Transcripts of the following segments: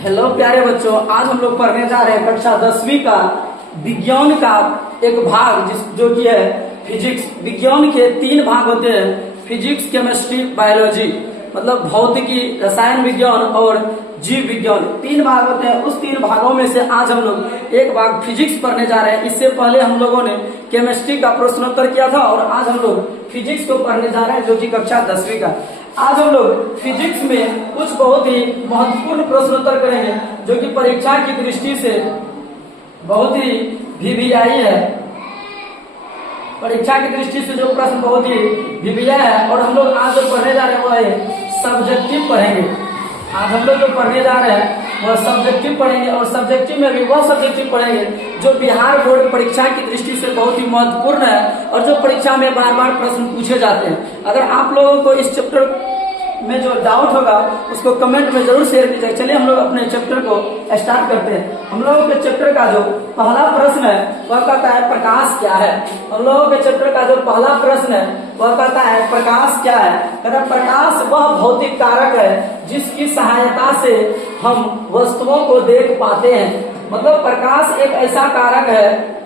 Hello प्यारे बच्चों, आज हम लोग पढ़ने जा रहे हैं कक्षा 10वीं का विज्ञान का एक भाग जो कि है फिजिक्स। विज्ञान के 3 भाग होते हैं, फिजिक्स, केमिस्ट्री, बायोलॉजी, मतलब भौतिकी, रसायन विज्ञान और जीव विज्ञान। 3 भाग होते हैं। उस 3 भागों में से आज हम लोग एक भाग फिजिक्स पढ़ने जा रहे हैं। इससे पहले हम लोगों ने केमिस्ट्री का प्रश्नोत्तर किया था और आज हम लोग फिजिक्स को पढ़ने जा रहे हैं, जो कि कक्षा 10वीं का। आज हम लोग फिजिक्स में कुछ बहुत ही महत्वपूर्ण प्रश्नोत्तर करेंगे, जो कि परीक्षा की दृष्टि से बहुत ही वीवीआई है। परीक्षा की दृष्टि से जो प्रश्न बहुत ही वीवीआई है, और हम लोग आज जो पढ़ने जा रहे हैं वह सब्जेक्टिव पढ़ेंगे। आज हम लोग जो पढ़ने जा रहे हैं वह सब्जेक्टिव पढ़ेंगे, और सब्जेक्टिव में भी वह सब्जेक्टिव पढ़ेंगे जो बिहार बोर्ड परीक्षा की दृष्टि से बहुत ही महत्वपूर्ण है और जो परीक्षा में बार बार प्रश्न पूछे जाते हैं। अगर आप लोगों को इस चैप्टर में जो डाउट होगा उसको कमेंट में जरूर शेयर कीजिए। चलिए हम लोग अपने चैप्टर को स्टार्ट करते हैं। हम लोगों के चैप्टर का जो पहला प्रश्न है वह कहता है प्रकाश क्या है। हम लोगों के चैप्टर का जो पहला प्रश्न है वह कहता है प्रकाश क्या है। कहता है प्रकाश वह भौतिक कारक है जिसकी सहायता से हम वस्तुओं को देख पाते हैं। मतलब प्रकाश एक ऐसा कारक है,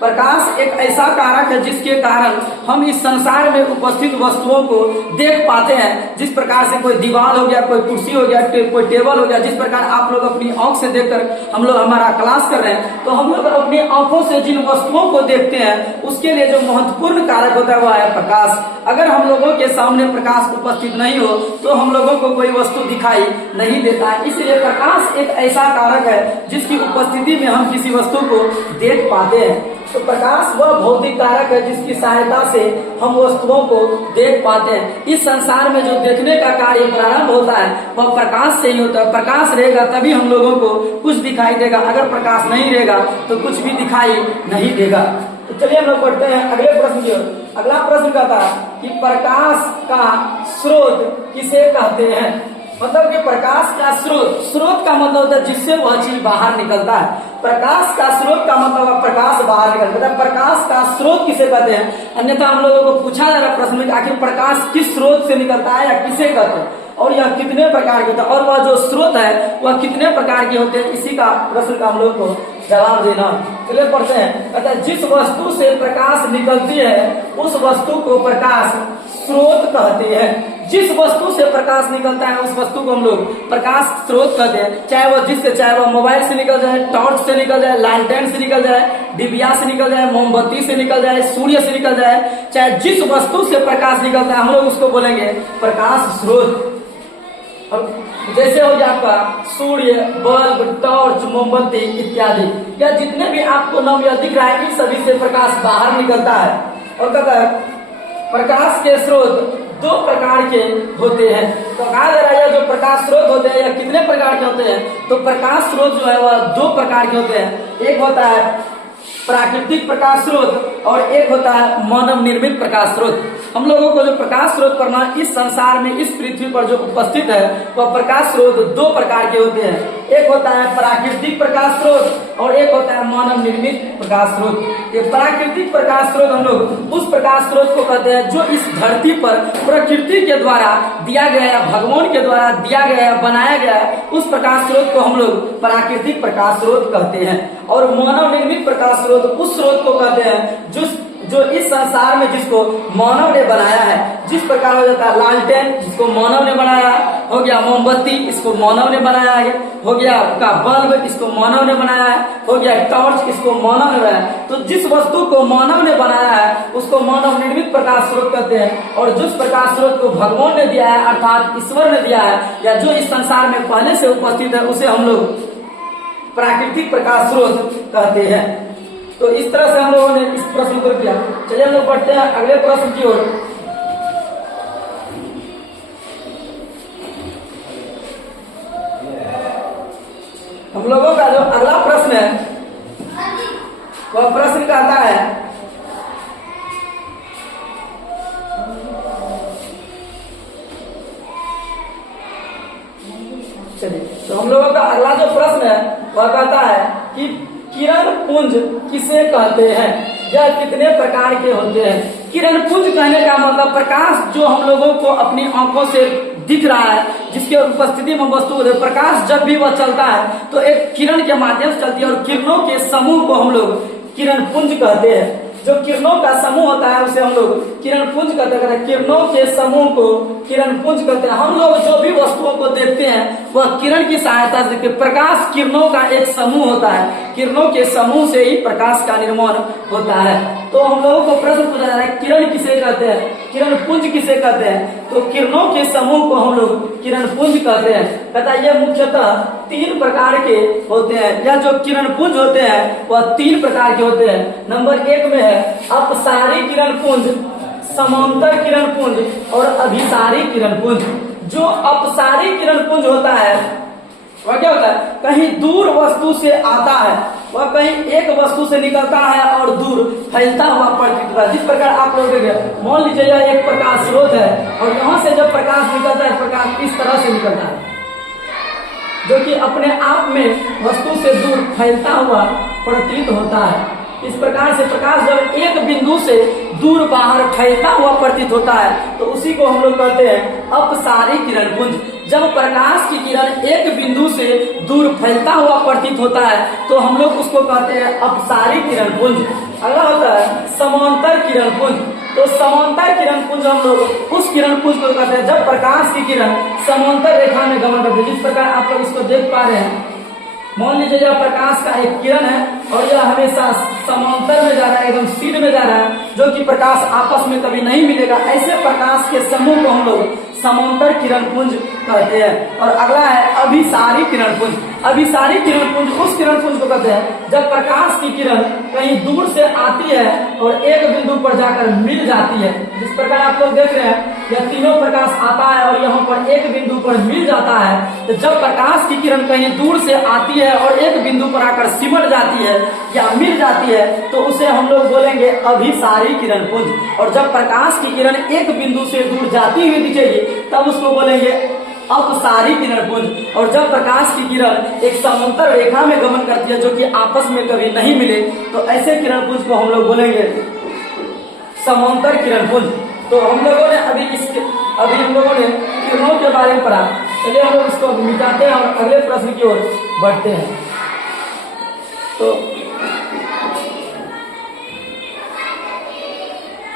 प्रकाश एक ऐसा कारक है जिसके कारण हम इस संसार में उपस्थित वस्तुओं को देख पाते हैं। जिस प्रकार से कोई दीवार हो गया, कोई कुर्सी हो गया, कोई टेबल हो गया, जिस प्रकार आप लोग अपनी आंख से देखकर हम लोग हमारा क्लास कर रहे हैं, तो हम लोग अपनी आंखों से जिन वस्तुओं को देखते हैं उसके लिए जो महत्वपूर्ण कारक होता है वह है प्रकाश। अगर हम लोगों के सामने प्रकाश उपस्थित नहीं हो तो हम लोगों को कोई वस्तु दिखाई नहीं देता है। इसलिए प्रकाश एक ऐसा कारक है जिसकी उपस्थिति में हम किसी वस्तु को देख पाते हैं। तो प्रकाश वह भौतिक कारक है जिसकी सहायता से हम वस्तुओं को देख पाते हैं। इस संसार में जो देखने का कार्य प्रारंभ होता है वह प्रकाश से ही होता है। प्रकाश रहेगा तभी हम लोगों को कुछ दिखाई देगा, अगर प्रकाश नहीं रहेगा तो कुछ भी दिखाई नहीं देगा। तो चलिए हम लोग पढ़ते हैं अगले प्रश्न की ओर। अगला प्रश्न कहता है कि प्रकाश का स्रोत किसे कहते हैं। मतलब कि प्रकाश का स्रोत का मतलब होता है जिससे वह चीज बाहर निकलता है। प्रकाश का स्रोत का मतलब प्रकाश बाहर निकलता है। प्रकाश का स्रोत किसे कहते हैं। अन्यथा हम लोगों को पूछा जा रहा है प्रश्न में आखिर प्रकाश किस स्रोत से निकलता है या किसे कहते हैं और यह कितने प्रकार के होता है और वह जो स्रोत है वह कितने प्रकार के होते हैं। इसी का प्रश्न का हम लोग को जवाब देना। चलिए पढ़ते हैं। कहते हैं जिस वस्तु से प्रकाश निकलती है उस वस्तु को प्रकाश स्रोत कहते हैं। जिस वस्तु से प्रकाश निकलता है उस वस्तु को हम लोग प्रकाश स्रोत कहते हैं। चाहे वह मोबाइल से निकल जाए, टॉर्च से निकल जाए, लालटेन से निकल जाए, डिबिया से निकल जाए, मोमबत्ती से निकल जाए, सूर्य से निकल जाए, चाहे जिस वस्तु से प्रकाश निकलता है हम लोग उसको बोलेंगे प्रकाश स्रोत। अब जैसे हो गया आपका सूर्य, बल्ब, टॉर्च, मोमबत्ती इत्यादि, या जितने भी आपको नाम यह दिख रहा है इन सभी से प्रकाश बाहर निकलता है। और कहता है प्रकाश के स्रोत 2 प्रकार के होते हैं। तो कहा जा रहा है जो प्रकाश स्रोत होते हैं या कितने प्रकार के होते हैं। तो प्रकाश स्रोत जो है वह 2 प्रकार के होते हैं। एक होता है प्राकृतिक प्रकाश स्रोत और एक होता है मानव निर्मित प्रकाश स्रोत। हम लोगों को जो प्रकाश स्रोत करना इस संसार में, इस पृथ्वी पर जो उपस्थित है वह प्रकाश स्रोत 2 प्रकार के होते हैं। एक होता है प्राकृतिक प्रकाश स्रोत और एक होता है मानव निर्मित प्रकाश स्रोत। ये प्राकृतिक प्रकाश स्रोत हम लोग उस प्रकाश स्रोत को कहते हैं जो इस धरती पर प्रकृति के द्वारा दिया गया है, भगवान के द्वारा दिया गया है, बनाया गया है। उस प्रकाश स्रोत को हम लोग प्राकृतिक प्रकाश स्रोत कहते हैं। और मानव निर्मित प्रकाश स्रोत उस स्रोत को कहते हैं जो इस संसार में जिसको मानव ने बनाया है। जिस प्रकार हो जाता है लालटेन, जिसको मानव ने बनाया है, हो गया मोमबत्ती, इसको मानव ने बनाया है, हो गया आपका बल्ब, इसको मानव ने बनाया है, हो गया टॉर्च, इसको मानव ने बनाया है। तो जिस वस्तु को मानव ने बनाया है उसको मानव निर्मित प्रकाश स्रोत कहते हैं। और जिस प्रकाश स्रोत को भगवान ने दिया है अर्थात ईश्वर ने दिया है या जो इस संसार में पहले से उपस्थित है उसे हम लोग प्राकृतिक प्रकाश स्रोत कहते हैं। तो इस तरह से हम लोगों ने इस प्रश्न को किया। चलिए हम लोग बढ़ते हैं अगले प्रश्न की ओर। हम लोगों का जो अगला प्रश्न है वह प्रश्न कहता है चलिए तो हम लोगों का अगला जो प्रश्न है वह कहता है कि किरण पुंज किसे कहते हैं या कितने प्रकार के होते हैं। किरण पुंज कहने का मतलब प्रकाश जो हम लोगों को अपनी आंखों से दिख रहा है, जिसके उपस्थिति में वस्तु प्रकाश जब भी वह चलता है तो एक किरण के माध्यम से चलती है, और किरणों के समूह को हम लोग किरण पुंज कहते हैं। जो किरणों का समूह होता है उसे हम लोग किरण पुंज कहते हैं। किरणों के समूह को किरण पुंज कहते हैं। हम लोग जो भी वस्तुओं को देखते हैं वह किरण की सहायता से देखते हैं। प्रकाश किरणों का एक समूह होता है, किरणों के समूह से ही प्रकाश का निर्माण होता है। तो हम लोगों को प्रश्न पूछा जा रहा है किरण किसे कहते हैं, किरण पुंज किसे कहते हैं? तो किरणों के समूह को हम लोग किरण पुंज कहते हैं। कहता है ये मुख्यतः 3 प्रकार के होते हैं, या जो किरण पुंज होते हैं वह 3 प्रकार के होते हैं। नंबर 1 में है अपसारी किरण पुंज, समांतर किरण पुंज और अभिसारी किरण पुंज। जो अपसारी किरण पुंज होता है वह क्या होता है? कहीं दूर वस्तु से आता है, वह कहीं एक वस्तु से निकलता है और दूर फैलता हुआ प्रतीत होता है। जिस प्रकार आप लोग देखें, मान लीजिए यह एक प्रकाश स्रोत है और यहाँ से जब प्रकाश निकलता है, प्रकाश इस तरह से निकलता है जो कि अपने आप में वस्तु से दूर फैलता हुआ प्रतीत होता है। इस प्रकार से प्रकाश जब एक बिंदु से दूर बाहर फैलता हुआ प्रतीत होता है तो उसी को हम लोग कहते हैं अपसारी किरण पुंज। जब प्रकाश की किरण एक बिंदु से दूर फैलता हुआ प्रतीत होता है तो हम लोग उसको कहते हैं अपसारी किरण पुंज। अगला होता है समांतर किरण पुंज। तो समांतर किरण पुंज हम लोग उस किरण पुंज को कहते हैं जब प्रकाश की किरण समांतर रेखा में गमन करती है। जिस प्रकार आप लोग इसको देख पा रहे हैं, मान लीजिए यह प्रकाश का एक किरण है और यह हमेशा समांतर में जा रहा है, एकदम सीध में जा रहा है, जो कि प्रकाश आपस में कभी नहीं मिलेगा। ऐसे प्रकाश के समूह को हम लोग समांतर किरण पुंज कहते हैं। और अगला है अभिसारी किरण पुंज। अभिसारी किरण पुंज उस किरण पुंज को कहते हैं जब प्रकाश की किरण कहीं दूर से आती है और एक बिंदु पर जाकर मिल जाती है। जिस प्रकार आप लोग देख रहे हैं यह तीनों प्रकाश आता है और यहाँ पर एक बिंदु पर मिल जाता है। तो जब प्रकाश की किरण कहीं दूर से आती है और एक बिंदु पर आकर सिमट जाती है या मिल जाती है तो उसे हम लोग बोलेंगे अभिसारी किरण पुंज। और जब प्रकाश की किरण एक बिंदु से दूर जाती हुई दिखेगी तब उसको बोलेंगे अपसारी किरण पुंज। और जब प्रकाश की किरण एक समांतर रेखा में गमन करती है जो कि आपस में कभी नहीं मिले तो ऐसे किरण पुंज को हम लोग बोलेंगे समांतर किरण पुंज। तो हम लोगों ने अभी हम लोगों ने किरणों के बारे में पढ़ा। चलिए हम लोग इसको मिटाते हैं और अगले प्रश्न की ओर बढ़ते हैं।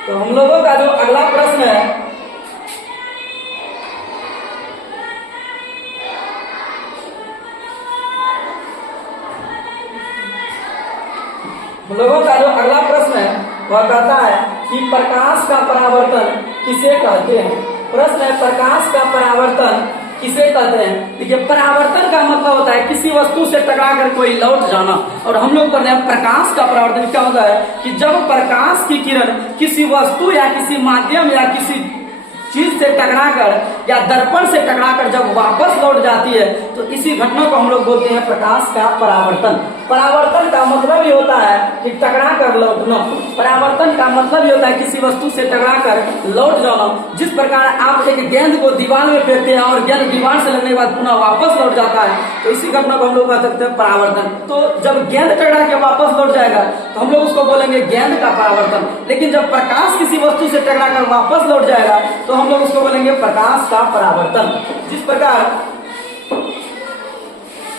तो हम लोगों का जो अगला प्रश्न है वह कहता है कि प्रकाश का परावर्तन किसे कहते हैं। प्रश्न है प्रकाश का परावर्तन किसे कहते हैं। देखिए परावर्तन का मतलब होता है किसी वस्तु से टकरा कर कोई लौट जाना, और हम लोग कर रहे हैं प्रकाश का परावर्तन क्या होता है कि जब प्रकाश की किरण किसी वस्तु या किसी माध्यम या किसी चीज से टकराकर या दर्पण से टकराकर जब वापस लौट जाती है तो इसी घटना को हम लोग बोलते हैं प्रकाश का परावर्तन। परावर्तन का मतलब ये होता है कि टकरा कर लौटना। परावर्तन का मतलब ये होता है किसी वस्तु से टकराकर लौट जाना। जिस प्रकार आप एक गेंद को दीवार में फेंकते हैं और गेंद दीवार से लगने के बाद पुनः वापस लौट जाता है तो इसी घटना को हम लोग कह सकते हैं परावर्तन। तो जब गेंद टकरा के वापस लौट जाएगा तो हम लोग उसको बोलेंगे गेंद का परावर्तन। लेकिन जब प्रकाश किसी वस्तु से टकराकर वापस लौट जाएगा तो हम लोग उसको बोलेंगे प्रकाश का परावर्तन। जिस प्रकार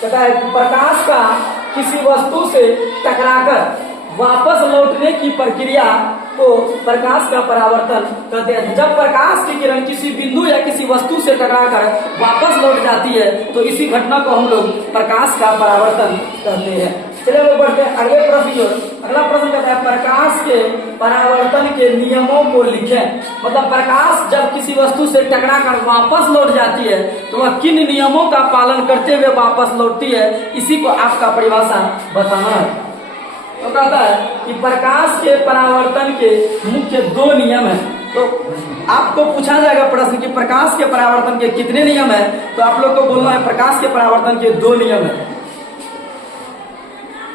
कहता है प्रकाश का किसी वस्तु से टकराकर वापस लौटने की प्रक्रिया को प्रकाश का परावर्तन कहते हैं। जब प्रकाश की किरण किसी बिंदु या किसी वस्तु से टकराकर वापस लौट जाती है तो इसी घटना को हम लोग प्रकाश का परावर्तन कहते हैं। चलिए लोग बढ़ते हैं अगले प्रश्न की ओर। अगला प्रश्न कहता है प्रकाश के परावर्तन के नियमों को लिखें। मतलब प्रकाश जब किसी वस्तु से टकराकर वापस लौट जाती है तो वह किन नियमों का पालन करते हुए वापस लौटती है, इसी को आपका परिभाषा बताना है। तो कहता है कि प्रकाश के परावर्तन के मुख्य 2 नियम है। तो आपको पूछा जाएगा प्रश्न कि प्रकाश के परावर्तन के कितने नियम है, तो आप लोग को बोलना है प्रकाश के परावर्तन के 2 नियम है।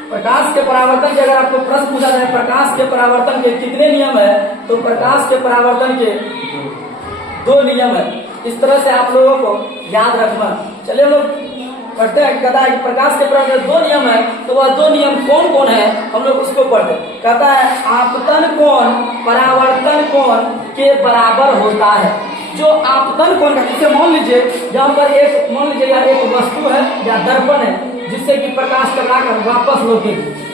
प्रकाश के परावर्तन के अगर आपको प्रश्न पूछा जाए प्रकाश के परावर्तन के कितने नियम है तो प्रकाश के परावर्तन के 2 नियम है। इस तरह से आप लोगों को याद रखना। चलिए लोग पढ़ते हैं, कहता है कि प्रकाश के प्रवाह में दो नियम है, तो वह दो नियम कौन कौन है हम लोग उसको पढ़ते हैं। कहता है आपतन कोण परावर्तन कोण के बराबर होता है। जो आपतन कोण का, जैसे मान लीजिए यहाँ पर एक, मान लीजिए यहाँ एक वस्तु है या दर्पण है जिससे कि प्रकाश टकराकर वापस लौटेगी,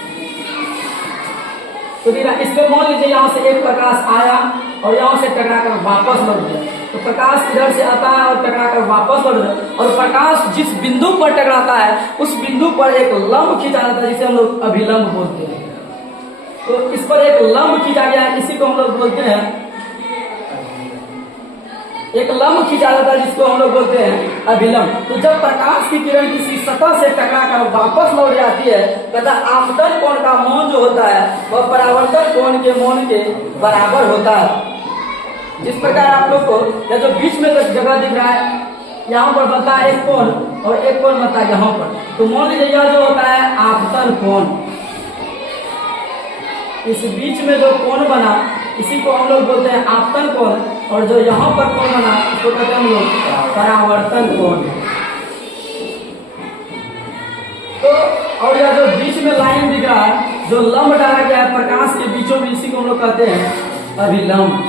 तो इसमें मान लीजिए यहाँ से एक प्रकाश आया और यहाँ से टकराकर वापस लौट गया, तो प्रकाश इधर से आता है और टकराकर वापस लौट गया, और प्रकाश जिस बिंदु पर टकराता है उस बिंदु पर एक लंब खींचा जाता है जिसे हम लोग अभिलंब बोलते हैं। तो इस पर एक लंब खींचा गया है, इसी को हम लोग बोलते हैं, एक लंब खींचा जाता है जिसको हम लोग बोलते हैं अभिलंब। तो जब प्रकाश की किरण किसी सतह से टकराकर वापस लौट जाती है, तथा आपतन कोण का मान जो होता है वह परावर्तन कोण के मान के बराबर होता है। जिस प्रकार आप लोग को जो बीच में जगह दिख रहा है, यहाँ पर बनता है एक कोण और एक कोण बनता है यहाँ पर, तो मान लीजिए यह जो होता है आपतन कोण, इस बीच में जो कोण बना इसी को हम लोग बोलते हैं आपतन कोण, और जो यहाँ पर कोण बना इसको कहते हैं हम लोग परावर्तन कोण। तो और यह जो बीच में लाइन दिख रहा है, जो लंब डाला गया है प्रकाश के बीचों में, इसी को हम लोग कहते हैं अभिलंब।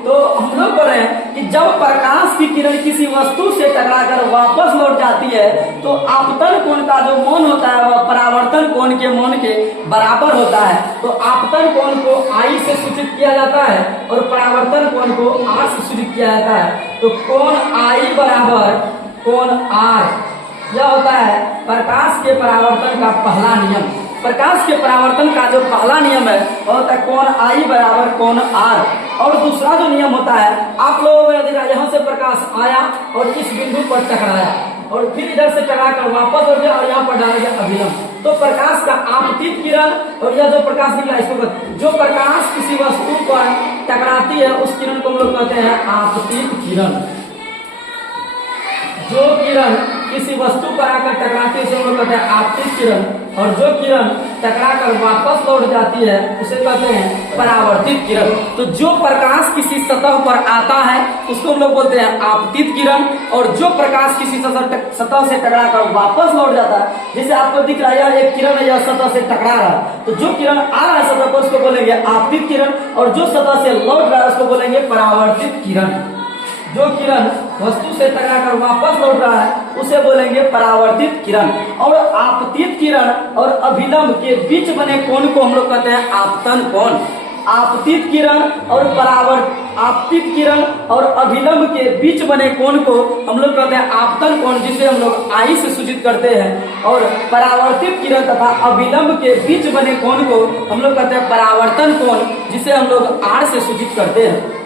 तो हम लोग बोल रहे हैं कि जब प्रकाश की किरण किसी वस्तु से टकराकर वापस लौट जाती है तो आपतन कोण का जो मान होता है वह परावर्तन कोण के मान के बराबर होता है। तो आपतन कोण को I से सूचित किया जाता है और परावर्तन कोण को R से सूचित किया जाता है। तो कोण I बराबर कोण R, यह होता है प्रकाश के परावर्तन का पहला नियम। प्रकाश के परावर्तन का जो पहला नियम है वह होता है कोण I बराबर कोण R। और दूसरा जो नियम होता है, आप लोगों ने देखा यहाँ से प्रकाश आया और इस बिंदु पर टकराया और फिर इधर से टकराकर वापस हो गया और यहाँ पर डाला गया अभिलंब। तो प्रकाश का आपतित किरण और यह जो प्रकाश निकला इसको, जो प्रकाश किसी वस्तु पर टकराती है उस किरण को हम लोग कहते हैं आपतित किरण। जो किरण किसी वस्तु पर आकर टकराती है उसे हम लोग कहते हैं आपतित किरण, और जो किरण टकराकर वापस लौट जाती है उसे कहते हैं परावर्तित किरण। तो जो प्रकाश किसी सतह पर आता है उसको हम लोग बोलते हैं आपतित किरण, और जो प्रकाश किसी सतह से टकराकर वापस लौट जाता है, जैसे आपको दिख रहा है एक किरण है यह सतह से टकरा रहा है, तो जो किरण आ रहा है सतह पर उसको बोलेंगे आपतित किरण, और जो सतह से लौट रहा है उसको बोलेंगे परावर्तित किरण। जो किरण वस्तु से टकराकर वापस लौट रहा है उसे बोलेंगे परावर्तित किरण। और आपतित किरण और अभिलंब के बीच बने कोण को हम लोग कहते हैं आपतन कोण। आपतित किरण और आपतित किरण और अभिलंब के बीच बने कोण को हम लोग कहते हैं आपतन कोण, जिसे हम लोग I से सूचित करते हैं। और परावर्तित किरण तथा अभिलंब के बीच बने कोण को हम लोग कहते हैं परावर्तन कोण, जिसे हम लोग R से सूचित करते हैं।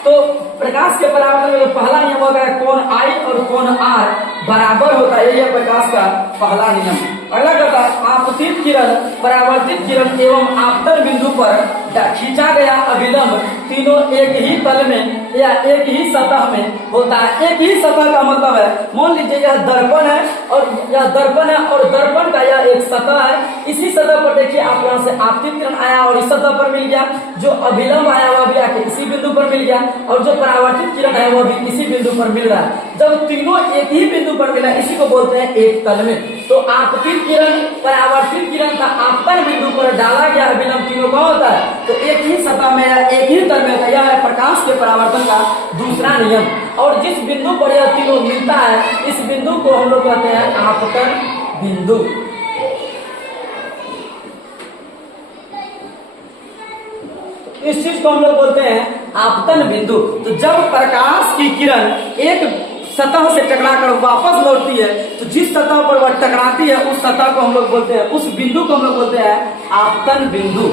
तो प्रकाश के परावर्तन में जो पहला नियम होता है कोण I और कोण R बराबर होता है, यह प्रकाश का पहला नियम। अगला कहता है आपतित किरण, परावर्तित किरण एवं आपतन बिंदु पर खींचा गया अभिलंब तीनों एक ही तल में या एक ही सतह में होता है। एक ही सतह का मतलब है, मान लीजिए यह दर्पण है और यह दर्पण है और दर्पण का यह एक सतह है। इसी सतह पर देखिए आप यहाँ से आपतित किरण आया और इस सतह पर मिल गया, जो अभिलंब आया वह भी आके इसी बिंदु पर मिल गया, और जो परावर्तित किरण है वो भी इसी बिंदु पर मिल रहा है। जब तीनों एक ही बिंदु पर मिला इसी को बोलते हैं एक तल में। तो आपतित किरण, परावर्तित किरण का आपतन बिंदु पर डाला गया अभिलंब तीनों का होता है, तो एक ही सतह में या एक ही तल में होता है। यह है प्रकाश के परावर्तन का दूसरा नियम। और जिस बिंदु पर यह तीनों मिलता है इस बिंदु को हम लोग कहते हैं आपतन बिंदु। इस चीज को हम लोग बोलते हैं आपतन बिंदु। तो जब प्रकाश की किरण एक सतह से टकराकर वापस लौटती है तो जिस सतह पर वह टकराती है उस सतह को हम लोग बोलते हैं, उस बिंदु को हम लोग बोलते हैं आपतन बिंदु।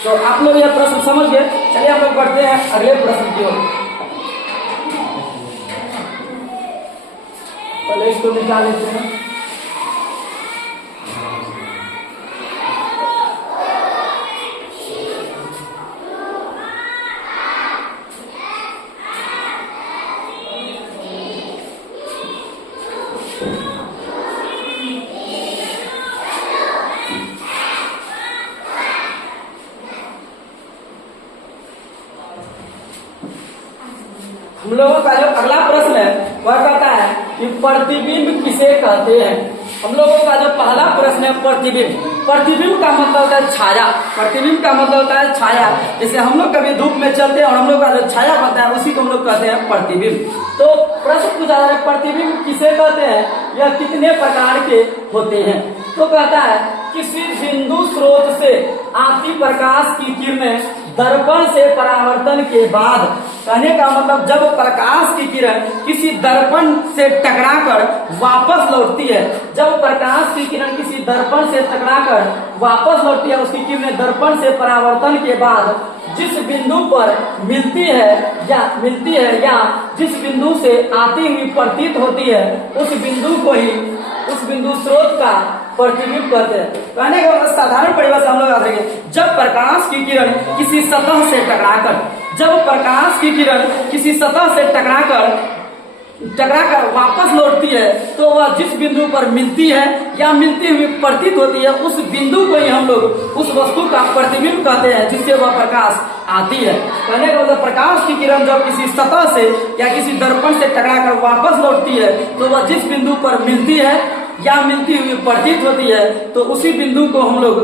तो आप लोग यह प्रश्न समझ गए। चलिए हम लोग बढ़ते हैं अगले प्रश्न की ओर। पहले इसको निकाल लेते हैं। हम लोगों का जो अगला प्रश्न है वह कहता है कि प्रतिबिंब किसे कहते हैं? हम लोगों का जो पहला प्रश्न है प्रतिबिंब। प्रतिबिंब का मतलब होता है छाया। प्रतिबिंब का मतलब होता है छाया। जैसे हम लोग कभी धूप में चलते हैं और हम लोग का जो छाया बनता है उसी को हम लोग कहते हैं प्रतिबिंब। तो प्रश्न पूछा जा रहा है प्रतिबिंब किसे कहते हैं, यह कितने प्रकार के होते हैं? तो कहता है किसी बिंदु स्रोत से आती प्रकाश की किरणें दर्पण से परावर्तन के बाद, कहने का मतलब जब प्रकाश की किरण किसी दर्पण से टकराकर वापस लौटती है, जब प्रकाश की किरण किसी दर्पण से टकराकर वापस लौटती है, उसकी किरणें दर्पण से परावर्तन के बाद जिस बिंदु पर मिलती है या जिस बिंदु से आती हुई प्रतीत होती है, उस बिंदु को ही उस बिंदु स्रोत का प्रतिबिंब कहते हैं। कहने का मतलब साधारण परिभाषा हम लोग याद रखेंगे, जब प्रकाश की किरण किसी सतह से टकराकर वापस लौटती है, तो वह जिस बिंदु पर मिलती है या मिलती हुई प्रतीत होती है, उस बिंदु को ही हम लोग उस वस्तु का प्रतिबिंब कहते हैं जिससे वह प्रकाश आती है। कहने का मतलब प्रकाश की किरण जब किसी सतह से या किसी दर्पण से टकराकर वापस लौटती है, तो वह जिस बिंदु पर मिलती है या मिलती हुई प्रतीत होती है, तो उसी बिंदु को हम लोग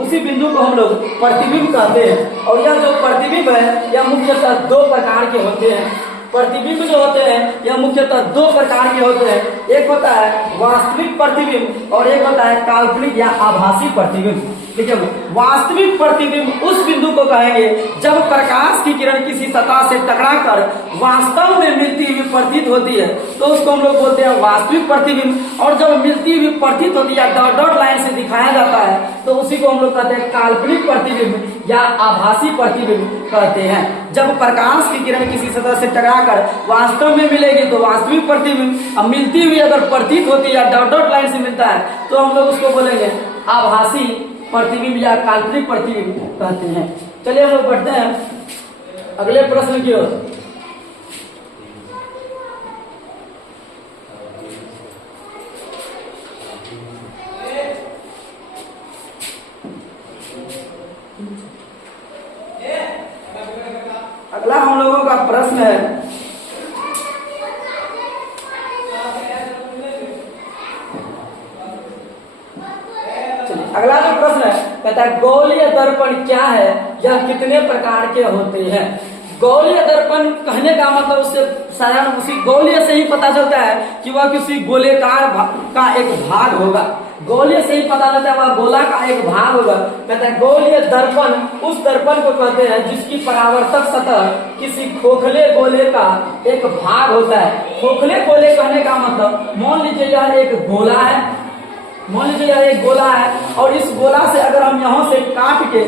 उसी बिंदु को हम लोग प्रतिबिंब कहते हैं। और यह जो प्रतिबिंब है यह मुख्यतः दो प्रकार के होते हैं। प्रतिबिंब जो होते हैं यह मुख्यतः दो प्रकार के होते हैं। एक होता है वास्तविक प्रतिबिंब और एक होता है काल्पनिक या आभासी प्रतिबिंब। देखिए, वास्तविक प्रतिबिंब उस बिंदु को कहेंगे जब प्रकाश की किरण किसी सतह से टकराकर वास्तव में मिलती हुई प्रतीत होती है, तो उसको हम लोग बोलते हैं वास्तविक प्रतिबिंब। और जब मिलती हुई प्रतीत होती है डॉट डॉट लाइन से दिखाया जाता है, तो उसी को हम लोग कहते हैं काल्पनिक प्रतिबिंब या आभासी प्रतिबिंब कहते हैं। जब प्रकाश की किरण किसी सतह से टकराकर वास्तव में मिलेगी तो वास्तविक प्रतिबिंब, अब मिलती हुई अगर प्रतीत होती है डॉट डॉट लाइन से मिलता है, तो हम लोग उसको बोलेंगे आभासी प्रतिबिंब या काल्पनिक प्रतिबिंब कहते हैं। चलिए हम लोग बढ़ते हैं अगले प्रश्न की ओर। अगला हम लोगों का प्रश्न है अगला जो प्रश्न है कहता है गोलीय दर्पण क्या है, यह कितने प्रकार के होते हैं? गोलीय दर्पण कहने का मतलब उससे साधारण उसी गोलीय से ही पता चलता है कि वह किसी गोलेकार का एक भाग होगा। गोलीय से ही पता चलता है वह गोला का एक भाग होगा। कहता है गोलीय दर्पण उस दर्पण को कहते हैं जिसकी परावर्तक सतह किसी खोखले गोले का एक भाग होता है। खोखले गोले कहने का मतलब मान लीजिए यह एक गोला है, और इस गोला से अगर हम यहां से काट के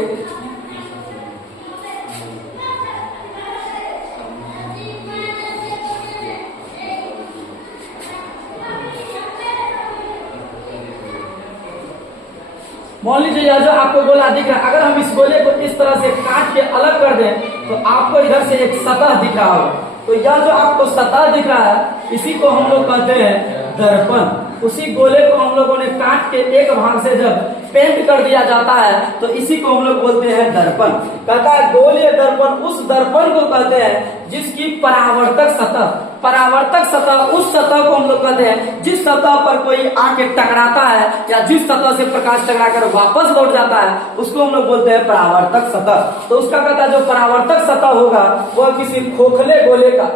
मान लीजिए यह जो आपको गोला दिख रहा है, अगर हम इस गोले को इस तरह से काट के अलग कर दें तो आपको इधर से एक सतह दिख रहा होगा। तो यह जो आपको सतह दिख रहा है इसी को हम लोग कहते हैं दर्पण। उसी गोले को हम लोगों ने काट के एक भाग से जब पेंट कर दिया जाता है तो इसी को हम लोग बोलते हैं दर्पण। कहता है गोलीय दर्पण उस दर्पण को कहते हैं जिसकी परावर्तक सतह उस सतह को हम लोग कहते हैं जिस सतह पर कोई आके टकराता है या जिस सतह से प्रकाश टकराकर वापस लौट जाता है उसको हम लोग बोलते हैं परावर्तक सतह। तो उसका कहता है जो परावर्तक सतह होगा वह किसी खोखले गोले का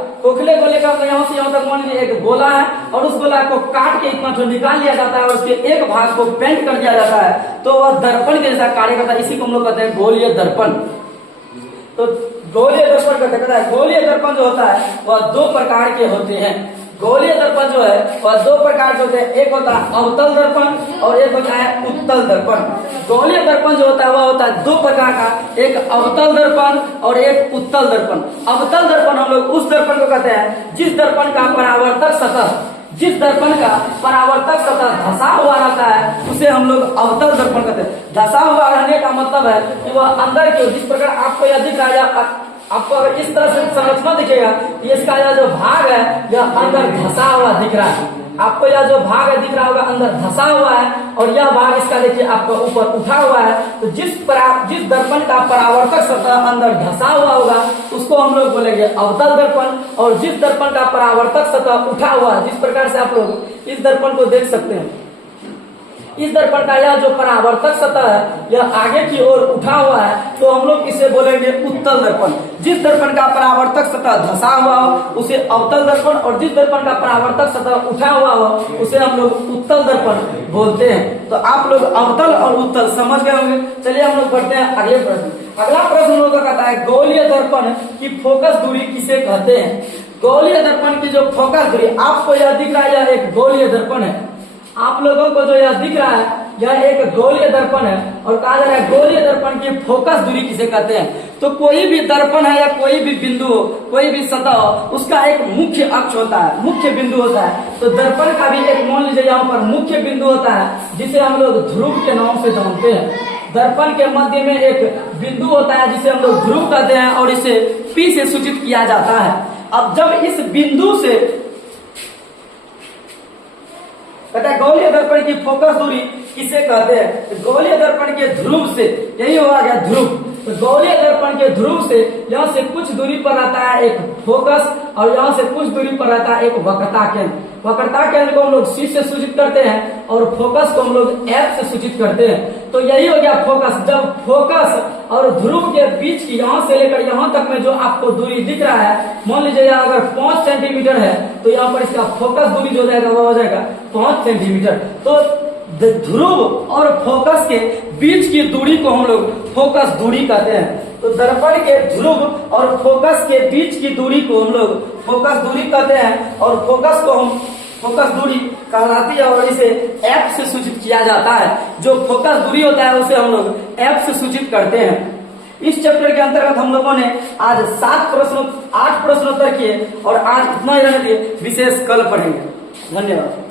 यहाँ से यहाँ तक मान लीजिए एक गोला है और उस गोला को काट के इतना जो निकाल लिया जाता है और उसके एक भाग को पेंट कर दिया जाता है तो वह दर्पण के जैसा कार्य करता है। इसी को हम लोग कहते हैं गोलीय दर्पण। तो गोलीय दर्पण कहता है गोलीय दर्पण जो होता है वह दो प्रकार के होते हैं। गोलीय दर्पण जो है वह दो प्रकार के होते हैं, एक होता है अवतल दर्पण और एक होता है उत्तल दर्पण। गोलीय दर्पण जो होता है वह होता है दो प्रकार का, एक अवतल दर्पण और एक उत्तल दर्पण। अवतल दर्पण हम लोग उस दर्पण को कहते हैं जिस दर्पण का परावर्तक सतह धसा हुआ रहता है उसे हम लोग अवतल दर्पण कहते हैं। धसा हुआ रहने का मतलब है कि वह अंदर की जिस प्रकार आपको यह दिख रहा है, आपको अगर इस तरह से संरचना दिखेगा, इसका जो भाग है यह अंदर धसा हुआ दिख रहा है। आपको यह जो भाग दिख रहा होगा अंदर धंसा हुआ है, और यह भाग इसका देखिए आपका ऊपर उठा हुआ है। तो जिस दर्पण का परावर्तक सतह अंदर धंसा हुआ होगा उसको हम लोग बोलेंगे अवतल दर्पण, और जिस दर्पण का परावर्तक सतह उठा हुआ है, जिस प्रकार से आप लोग इस दर्पण को देख सकते हैं, इस दर्पण का यह जो परावर्तक सतह है यह आगे की ओर उठा हुआ है, तो हम लोग इसे बोलेंगे उत्तल दर्पण। जिस दर्पण का परावर्तक सतह धंसा हुआ हो उसे अवतल दर्पण, और जिस दर्पण का परावर्तक सतह उठा हुआ हो उसे हम लोग उत्तल दर्पण बोलते हैं। तो आप लोग अवतल और उत्तल समझ गए होंगे। चलिए हम लोग बढ़ते हैं अगले प्रश्न। अगला प्रश्न हम लोग का कहता है गोलीय दर्पण की फोकस दूरी किसे कहते हैं। गोलीय दर्पण की जो फोकस दूरी, आपको यह दिख रहा है यह एक गोलीय दर्पण है, आप लोगों को जो यह दिख रहा है यह एक गोलीय दर्पण है, और कहा जा रहा है गोलीय दर्पण की फोकस दूरी किसे कहते हैं। तो कोई भी दर्पण है या कोई भी बिंदु हो, कोई भी सतह हो, उसका एक मुख्य अक्ष होता है, मुख्य बिंदु होता है। तो दर्पण का भी एक मान लीजिए यहाँ पर मुख्य बिंदु होता है जिसे हम लोग ध्रुव के नाम से जानते हैं। दर्पण के मध्य में एक बिंदु होता है जिसे हम लोग ध्रुव कहते हैं, और इसे P से सूचित किया जाता है। अब जब इस बिंदु से कहता है गोलीय दर्पण की फोकस दूरी किसे कहते हैं, तो गोलीय दर्पण के ध्रुव से, यही होगा गया ध्रुव। तो गोलीय दर्पण के ध्रुव से यहाँ से कुछ दूरी पर रहता है एक फोकस, और यहाँ से कुछ दूरी पर रहता है एक वक्रता केंद्र। वक्रता केंद्र को हम लोग C से सूचित करते हैं, और फोकस को हम लोग F से सूचित करते हैं। तो यही हो गया फोकस। जब फोकस और ध्रुव के बीच की यहाँ से लेकर यहाँ तक में जो आपको दूरी दिख रहा है, मान लीजिए अगर 5 सेंटीमीटर है तो यहाँ पर इसका फोकस दूरी जो जाएगा वो हो जाएगा 5 सेंटीमीटर। तो ध्रुव और फोकस के बीच की दूरी को हम लोग फोकस दूरी कहते हैं। तो दर्पण के ध्रुव और फोकस के बीच की दूरी को हम लोग फोकस दूरी कहते हैं, और फोकस को हम फोकस दूरी कहलाती है, और इसे F से सूचित किया जाता है। जो फोकस दूरी होता है उसे हम लोग F से सूचित करते हैं। इस चैप्टर के अंतर्गत हम लोगों ने आज 8 प्रश्नोत्तर किए, और आज इतना ही रहने दिए, विशेष कल पढ़ेंगे। धन्यवाद।